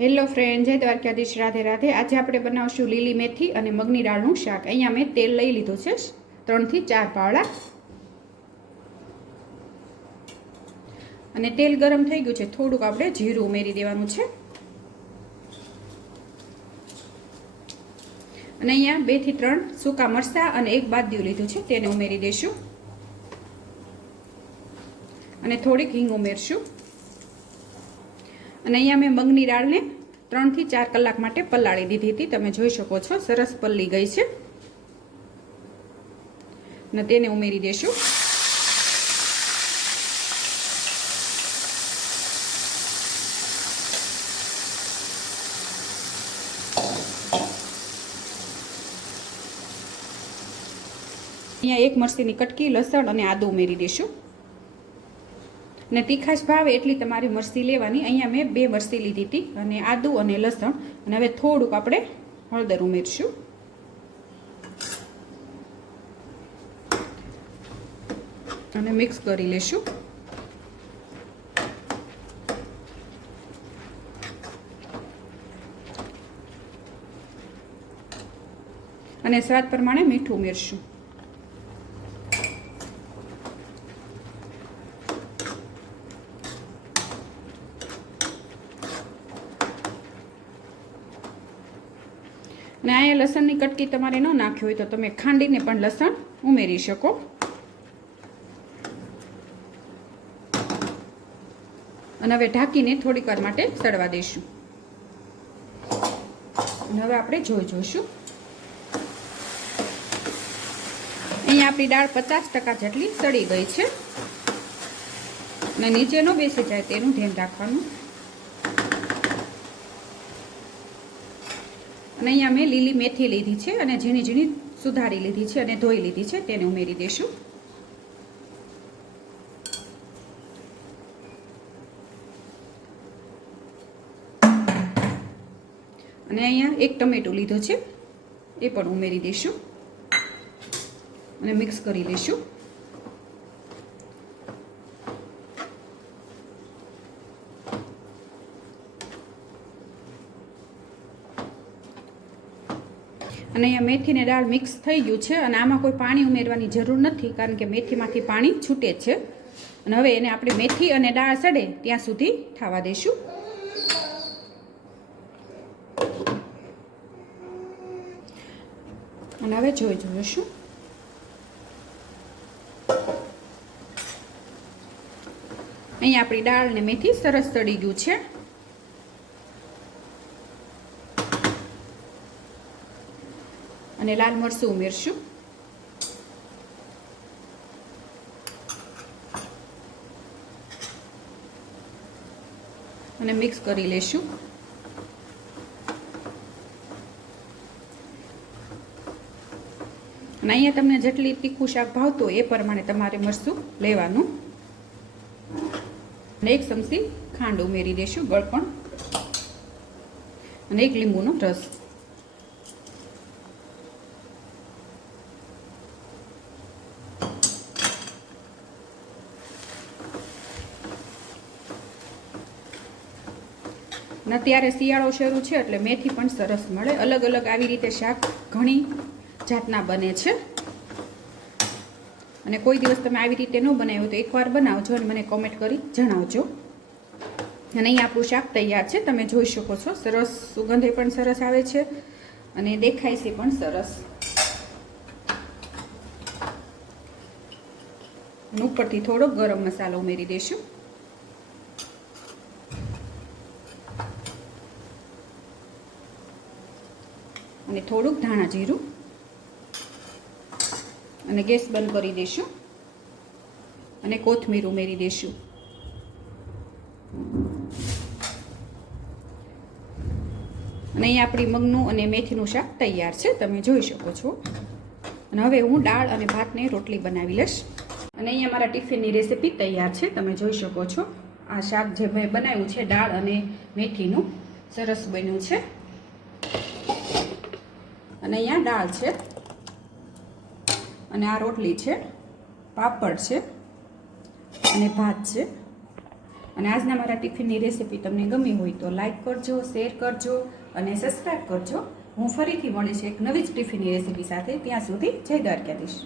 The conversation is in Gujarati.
હેલો ફ્રેન્ડ જય દ્વારકાધીશ. રાધે રાધે. આજે આપણે બનાવશું લીલી મેથી અને મગની દાળનું શાક. અહીંયા મેં તેલ લઈ લીધું છે. ત્રણથી ચાર પાવડા. અને તેલ ગરમ થઈ ગયું છે. થોડુંક આપણે જીરું ઉમેરી દેવાનું છે. અને અહીંયા બેથી ત્રણ સૂકા મરચાં અને એક બાદિયું લીધું છે. તેને ઉમેરી દઈશું અને થોડીક હિંગ ઉમેરશું. અને અહીંયા મેં મગની દાળને ત્રણથી ચાર કલાક માટે પલાળી દીધી હતી. તમે જોઈ શકો છો, સરસ પલ્લી ગઈ છે. અને તેને ઉમેરી દેશું. અહીંયા એક મરસીની કટકી, લસણ અને આદુ ઉમેરી દઈશું ને તીખાશ ભાવે એટલી તમારી મરસી લેવાની. અહીંયા મેં બે મરસી લીધી હતી, અને આદુ અને લસણ. અને હવે થોડુંક આપણે હળદર ઉમેરશું. અને મિક્સ કરી લેશું. અને સ્વાદ પ્રમાણે મીઠું ઉમેરશું. અને અહીંયા લસણની કટકી તમારે ન નાખ્યું હોય તો તમે ખાંડીને પણ લસણ ઉમેરી શકો. અને હવે ઢાંકીને થોડીક વાર માટે સડવા દઈશું. અને હવે આપણે જોઈ જોઈશું. અહીંયા આપણી દાળ પચાસ ટકા જેટલી સડી ગઈ છે. અને નીચે ન બેસી જાય તેનું ધ્યાન રાખવાનું. અને અહીંયા મેં લીલી મેથી લીધી છે અને ઝીણી ઝીણી સુધારી લીધી છે અને ધોઈ લીધી છે. તેને ઉમેરી દઈશું અને અહીંયા એક ટમેટું લીધું છે. એ પણ ઉમેરી દઈશું અને મિક્સ કરી લઈશું અને અહીંયા મેથીને દાળ મિક્સ થઈ ગયું છે અને આમાં કોઈ પાણી ઉમેરવાની જરૂર નથી, કારણ કે મેથીમાંથી પાણી છૂટે છે. અને હવે એને આપણે મેથી અને દાળ સડે ત્યાં સુધી થવા દઈશું અને હવે જોઈ જોઈશું. અહીંયા આપણી દાળ ને મેથી સરસ સડી ગયું છે. અને લાલ મરચું ઉમેરશું. અને મિક્સ કરી લેશું. અને અહીંયા તમને જેટલી તીખું શાક ભાવતું એ પ્રમાણે તમારે મરચું લેવાનું. અને એક ચમચી ખાંડ ઉમેરી દેશું ગળપણ. અને એક લીંબુનો રસ. અને અત્યારે શિયાળો શરૂ છે એટલે મેથી પણ સરસ મળે. અલગ અલગ આવી રીતે શાક ઘણી જાતના બને છે. અને કોઈ દિવસ તમે આવી રીતે ન બનાવ્યું તો એકવાર બનાવજો અને મને કોમેન્ટ કરી જણાવજો. અને અહીં આપણું શાક તૈયાર છે. તમે જોઈ શકો છો, સરસ સુગંધ પણ સરસ આવે છે અને દેખાય છે પણ સરસ. ઉપરથી થોડો ગરમ મસાલો ઉમેરી દઈશું અને થોડુંક ધાણા જીરું. અને ગેસ બંધ કરી દઈશું અને કોથમીર ઉમેરી દઈશું અને અહીં આપણી મગનું અને મેથીનું શાક તૈયાર છે, તમે જોઈ શકો છો. અને હવે હું દાળ અને ભાતને રોટલી બનાવી લઈશ. અને અહીંયા મારા ટિફિનની રેસીપી તૈયાર છે, તમે જોઈ શકો છો. આ શાક જે મેં બનાવ્યું છે, દાળ અને મેથીનું, સરસ બન્યું છે. અને અહીંયા દાળ છે. અને આ રોટલી છે, પાપડ છે, અને ભાત છે. અને આજના મારા ટિફિનની રેસીપી તમને ગમી હોય તો લાઇક કરજો, શેર કરજો અને સબસ્ક્રાઈબ કરજો. હું ફરીથી મળીશ એક નવી જ ટિફિનની રેસીપી સાથે ત્યાં સુધી જય દ્વારકાધીશ.